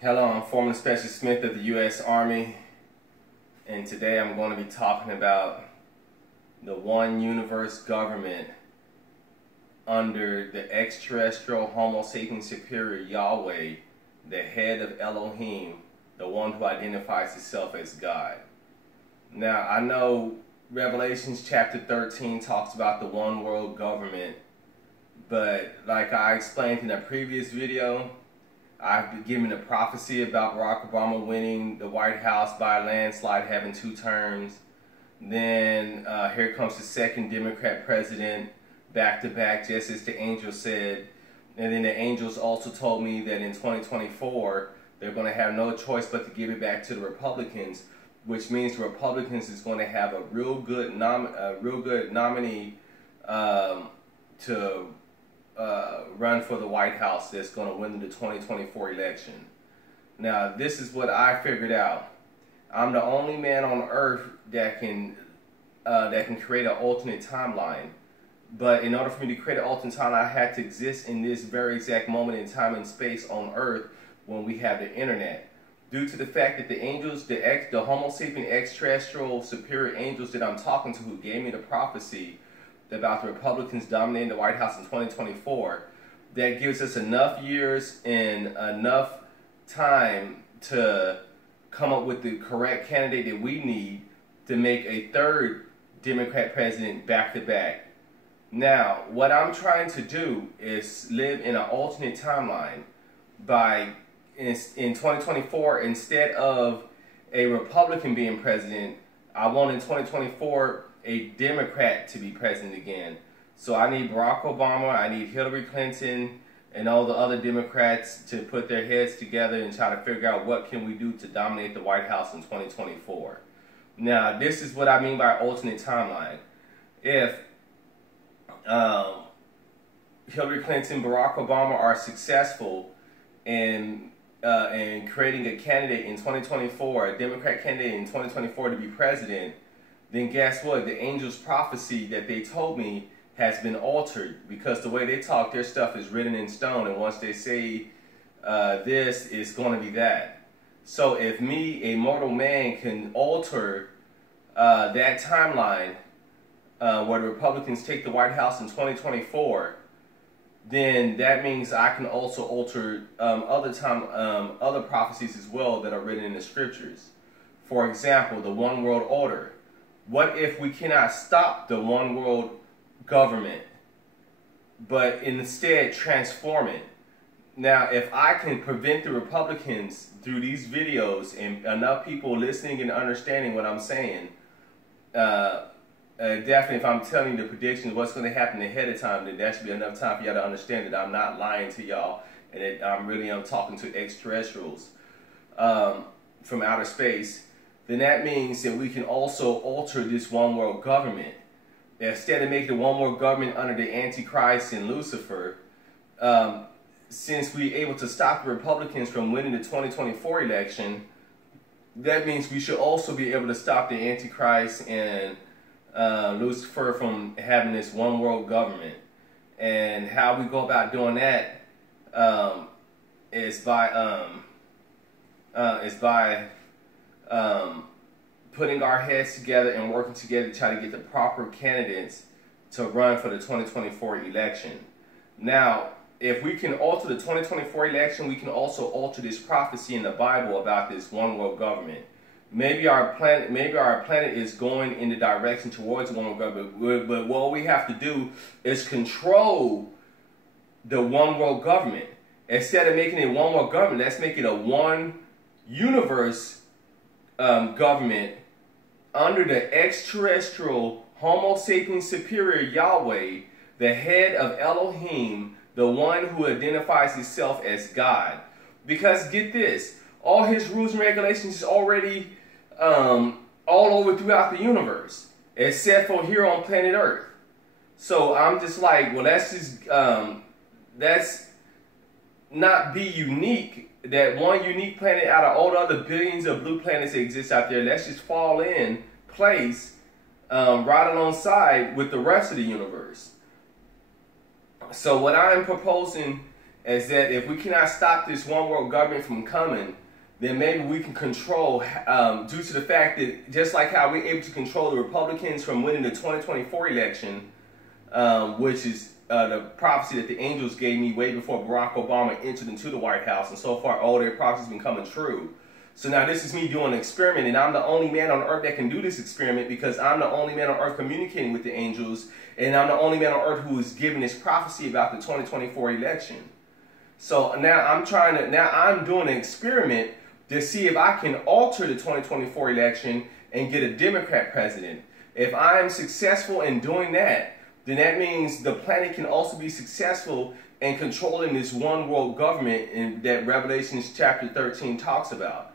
Hello, I'm Foreman Special Smith of the U.S. Army, and today I'm going to be talking about the one universe government under the extraterrestrial Homosapien superior Yahweh, the head of Elohim, the one who identifies himself as God. Now, I know Revelations chapter 13 talks about the one world government, but like I explained in a previous video, I've been given a prophecy about Barack Obama winning the White House by a landslide, having 2 terms. Then here comes the second Democrat president, back to back, just as the angels said. And then the angels also told me that in 2024, they're going to have no choice but to give it back to the Republicans, which means the Republicans is going to have a real good nominee to run for the White House that's going to win the 2024 election. Now, this is what I figured out. I'm the only man on earth that can create an alternate timeline. But in order for me to create an alternate timeline, I had to exist in this very exact moment in time and space on earth when we have the internet. Due to the fact that the angels, the Homosapien extraterrestrial superior angels that I'm talking to, who gave me the prophecy about the Republicans dominating the White House in 2024, that gives us enough years and enough time to come up with the correct candidate that we need to make a third Democrat president back to back. Now, what I'm trying to do is live in an alternate timeline by, in 2024, instead of a Republican being president, I want in 2024 a Democrat to be president again. So I need Barack Obama, I need Hillary Clinton, and all the other Democrats to put their heads together and try to figure out what can we do to dominate the White House in 2024. Now, this is what I mean by alternate timeline. If Hillary Clinton, Barack Obama are successful in creating a candidate in 2024, a Democrat candidate in 2024 to be president, then guess what? The angels' prophecy that they told me has been altered, because the way they talk, their stuff is written in stone, and once they say this, it's going to be that. So if me, a mortal man, can alter that timeline where the Republicans take the White House in 2024, then that means I can also alter other prophecies as well that are written in the scriptures. For example, the one world order. What if we cannot stop the one world government, but instead transform it? Now, if I can prevent the Republicans through these videos and enough people listening and understanding what I'm saying, definitely if I'm telling you the predictions, what's going to happen ahead of time, then that should be enough time for y'all to understand that I'm not lying to y'all, and that I'm talking to extraterrestrials from outer space. Then that means that we can also alter this one world government. Instead of making the one world government under the Antichrist and Lucifer, since we're able to stop the Republicans from winning the 2024 election, that means we should also be able to stop the Antichrist and Lucifer from having this one world government. And how we go about doing that is by putting our heads together and working together to try to get the proper candidates to run for the 2024 election. Now, if we can alter the 2024 election, we can also alter this prophecy in the Bible about this one world government. Maybe our planet is going in the direction towards one world government, but what we have to do is control the one world government. Instead of making it one world government, let's make it a one universe government under the extraterrestrial Homosapien superior Yahweh, the head of Elohim, the one who identifies himself as God. Because get this, all his rules and regulations is already all over throughout the universe, except for here on planet Earth. So I'm just like, well, that's not be unique. That one unique planet out of all the other billions of blue planets that exist out there, let's just fall in place right alongside with the rest of the universe. So what I am proposing is that if we cannot stop this one world government from coming, then maybe we can control, due to the fact that just like how we're able to control the Republicans from winning the 2024 election, which is the prophecy that the angels gave me way before Barack Obama entered into the White House, and so far all their prophecies have been coming true. So now this is me doing an experiment, and I'm the only man on earth that can do this experiment because I'm the only man on earth communicating with the angels, and I'm the only man on earth who is giving this prophecy about the 2024 election. So now I'm doing an experiment to see if I can alter the 2024 election and get a Democrat president. If I am successful in doing that, then that means the planet can also be successful in controlling this one world government that Revelation chapter 13 talks about.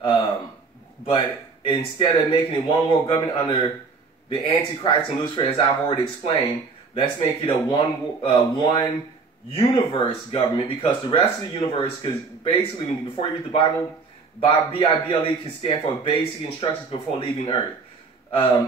But instead of making it one world government under the Antichrist and Lucifer, as I've already explained, let's make it a one universe government, because the rest of the universe, because basically before you read the Bible, B-I-B-L-E can stand for basic instructions before leaving Earth.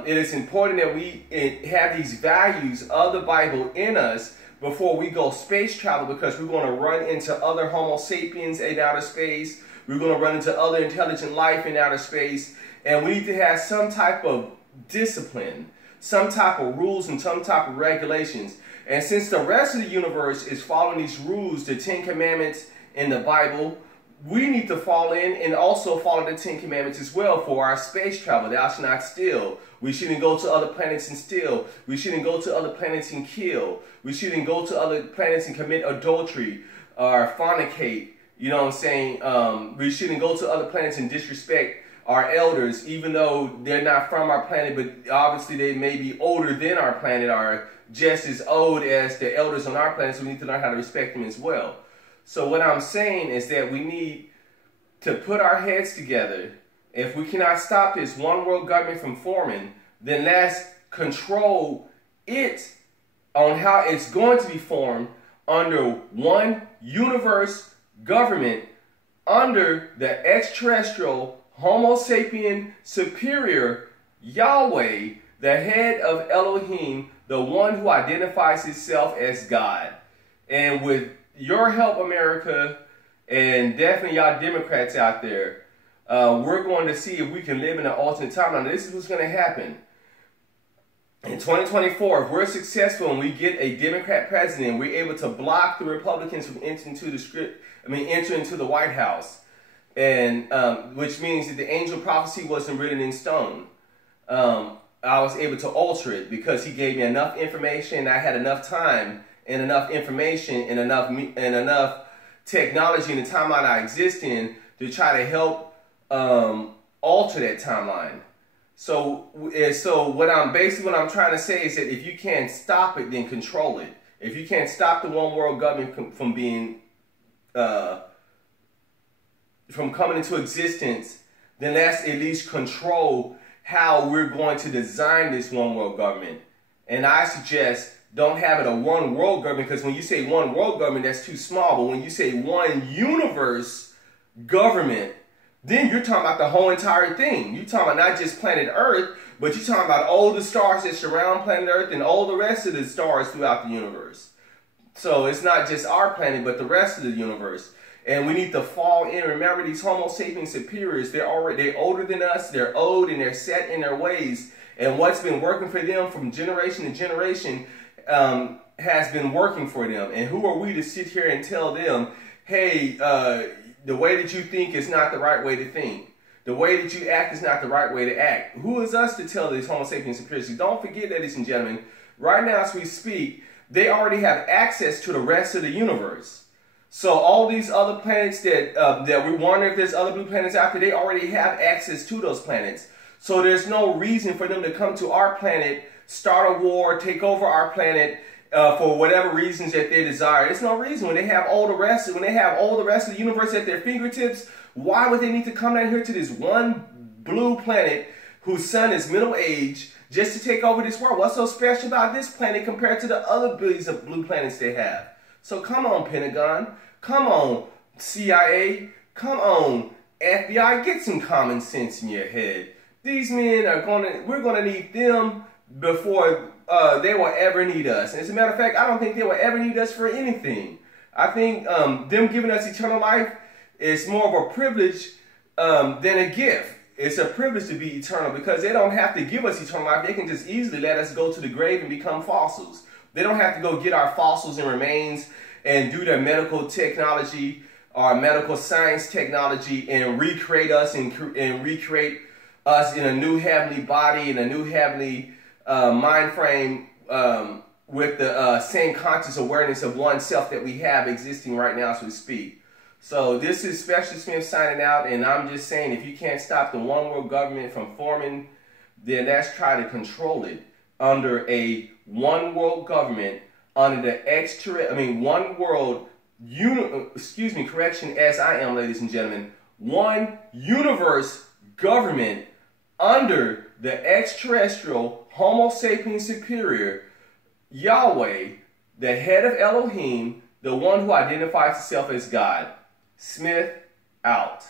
It is important that we have these values of the Bible in us before we go space travel, because we're going to run into other Homo sapiens in outer space. We're going to run into other intelligent life in outer space. And we need to have some type of discipline, some type of rules and some type of regulations. And since the rest of the universe is following these rules, the 10 Commandments in the Bible, we need to fall in and also follow the 10 Commandments as well for our space travel. Thou shalt not steal. We shouldn't go to other planets and steal. We shouldn't go to other planets and kill. We shouldn't go to other planets and commit adultery or fornicate. You know what I'm saying? We shouldn't go to other planets and disrespect our elders, even though they're not from our planet, but obviously they may be older than our planet or just as old as the elders on our planet, so we need to learn how to respect them as well. So what I'm saying is that we need to put our heads together. If we cannot stop this one world government from forming, then let's control it on how it's going to be formed under one universe government, under the extraterrestrial Homosapien superior Yahweh, the head of Elohim, the one who identifies himself as God. And with your help, America, and definitely y'all Democrats out there, we're going to see if we can live in an alternate timeline. This is what's going to happen. In 2024, if we're successful and we get a Democrat president, we're able to block the Republicans from entering into the White House, and which means that the angel prophecy wasn't written in stone. I was able to alter it because he gave me enough information. I had enough time and enough information and enough technology in the timeline I exist in to try to help alter that timeline. So what I'm trying to say is that if you can't stop it, then control it. If you can't stop the one world government from being from coming into existence, then let's at least control how we're going to design this one world government. And I suggest don't have it a one world government, because when you say one world government, that's too small. But when you say one universe government, then you're talking about the whole entire thing. You're talking about not just planet Earth, but you're talking about all the stars that surround planet Earth and all the rest of the stars throughout the universe. So it's not just our planet, but the rest of the universe. And we need to fall in. Remember, these Homo sapien superiors, they're older than us, they're old, and they're set in their ways. And what's been working for them from generation to generation has been working for them. And who are we to sit here and tell them, hey, the way that you think is not the right way to think. The way that you act is not the right way to act. Who is us to tell these Homo sapien superiors? Don't forget, ladies and gentlemen, right now as we speak, they already have access to the rest of the universe. So all these other planets that we wonder if there's other blue planets out there, they already have access to those planets. So there's no reason for them to come to our planet, start a war, take over our planet for whatever reasons that they desire. There's no reason. When they have all the rest of the universe at their fingertips, why would they need to come down here to this one blue planet whose sun is middle age just to take over this world? What's so special about this planet compared to the other billions of blue planets they have? So come on, Pentagon. Come on, CIA. Come on, FBI. Get some common sense in your head. These men we're gonna need them before they will ever need us. And as a matter of fact, I don't think they will ever need us for anything. I think them giving us eternal life is more of a privilege than a gift. It's a privilege to be eternal because they don't have to give us eternal life. They can just easily let us go to the grave and become fossils. They don't have to go get our fossils and remains and do their medical technology or medical science technology and recreate us and recreate us in a new heavenly body, in a new heavenly mind frame with the same conscious awareness of oneself that we have existing right now as we speak. So this is Special Smith signing out, and I'm just saying, if you can't stop the one world government from forming, then let's try to control it under a one world government, under the one world, SIM, ladies and gentlemen, one universe government under the extraterrestrial Homosapien superior, Yahweh, the head of Elohim, the one who identifies himself as God. Smith out.